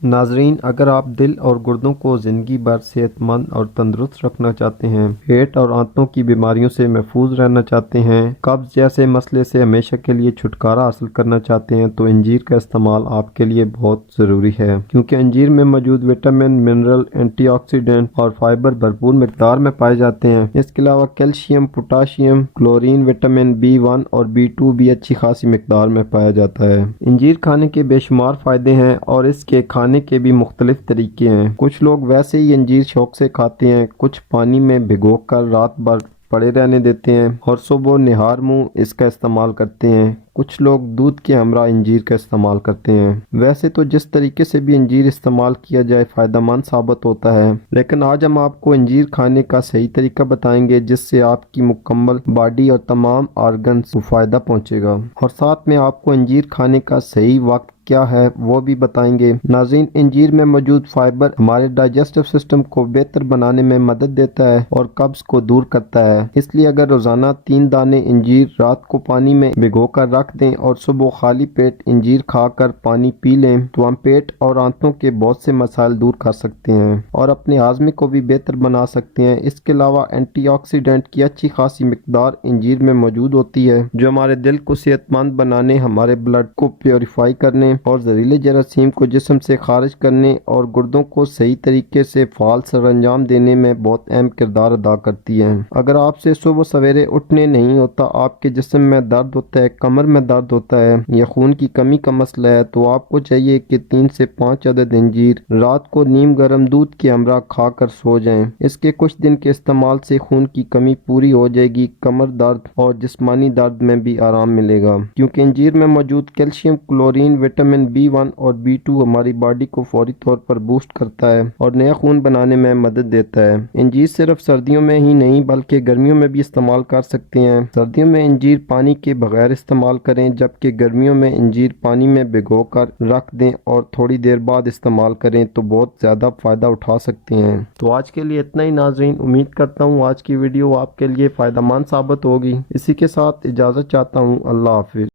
ناظرین، اگر آپ دل اور گردوں کو زندگی بھر صحت مند اور تندرست رکھنا چاہتے ہیں، پیٹ اور آنتوں کی بیماریوں سے محفوظ رہنا چاہتے ہیں، قبض جیسے مسئلے سے ہمیشہ کے لیے چھٹکارا حاصل کرنا چاہتے ہیں تو انجیر کا استعمال آپ کے لیے بہت ضروری ہے، کیونکہ انجیر میں موجود وٹامن، منرل، اینٹی آکسیڈنٹ اور فائبر بھرپور مقدار میں پائے جاتے ہیں۔ اس کے علاوہ calcium, potassium, chlorine, vitamin B1 اور B2 بھی اچھی خاصی مقدار میں پایا جاتا ہے۔ انجیر کھانے کے بے شمار فائدے ہیں اور اس کے کھانے کے بھی مختلف طریقے ہیں۔ کچھ لوگ ویسے ہی انجیر شوق سے کھاتے ہیں، کچھ پانی میں بھگو کر رات بھر پڑے رہنے دیتے ہیں اور صبح نہار منہ اس کا استعمال کرتے ہیں۔ کچھ لوگ دودھ کے ہمراہ انجیر کا استعمال کرتے ہیں۔ ویسے تو جس طریقے سے بھی انجیر استعمال کیا جائے فائدہ مند ثابت ہوتا ہے، لیکن آج ہم آپ کو انجیر کھانے کا صحیح طریقہ بتائیں گے جس سے آپ کی مکمل باڈی اور تمام آرگنز کو فائدہ پہنچے گا، اور ساتھ میں آپ کو انجیر کھانے کا صحیح وقت کیا ہے وہ بھی بتائیں گے۔ ناظرین، انجیر میں موجود فائبر ہمارے ڈائجسٹو سسٹم کو بہتر بنانے میں مدد دیتا ہے اور قبض کو دور کرتا ہے۔ اس لیے اگر روزانہ 3 دانے انجیر رات کو پانی میں بھگو کر رکھ دیں اور صبح خالی پیٹ انجیر کھا کر پانی پی لیں تو ہم پیٹ اور آنتوں کے بہت سے مسائل دور کر سکتے ہیں اور اپنے ہاضمے کو بھی بہتر بنا سکتے ہیں۔ اس کے علاوہ اینٹی آکسیڈنٹ کی اچھی خاصی مقدار انجیر میں موجود ہوتی ہے جو ہمارے دل کو صحت مند بنانے، ہمارے بلڈ کو پیوریفائی کرنے اور زہریلے جراثیم کو جسم سے خارج کرنے اور گردوں کو صحیح طریقے سے فعال سر انجام دینے میں بہت اہم کردار ادا کرتی ہے۔ اگر آپ سے صبح سویرے اٹھنے نہیں ہوتا، آپ کے جسم میں درد ہوتا ہے، کمر میں درد ہوتا ہے یا خون کی کمی کا مسئلہ ہے تو آپ کو چاہیے کہ 3 سے 5 عدد انجیر رات کو نیم گرم دودھ کے ہمراہ کھا کر سو جائیں۔ اس کے کچھ دن کے استعمال سے خون کی کمی پوری ہو جائے گی، کمر درد اور جسمانی درد میں بھی آرام ملے گا، کیونکہ انجیر میں موجود کیلشیم، کلورین، وٹامن B1 اور B2 ہماری باڈی کو فوری طور پر بوسٹ کرتا ہے اور نیا خون بنانے میں مدد دیتا ہے۔ انجیر صرف سردیوں میں ہی نہیں بلکہ گرمیوں میں بھی استعمال کر سکتے ہیں۔ سردیوں میں انجیر پانی کے بغیر استعمال کریں، جبکہ گرمیوں میں انجیر پانی میں بھگو کر رکھ دیں اور تھوڑی دیر بعد استعمال کریں تو بہت زیادہ فائدہ اٹھا سکتے ہیں۔ تو آج کے لیے اتنا ہی ناظرین، امید کرتا ہوں آج کی ویڈیو آپ کے لیے فائدہ مند ثابت ہوگی۔ اسی کے ساتھ اجازت چاہتا ہوں، اللہ حافظ۔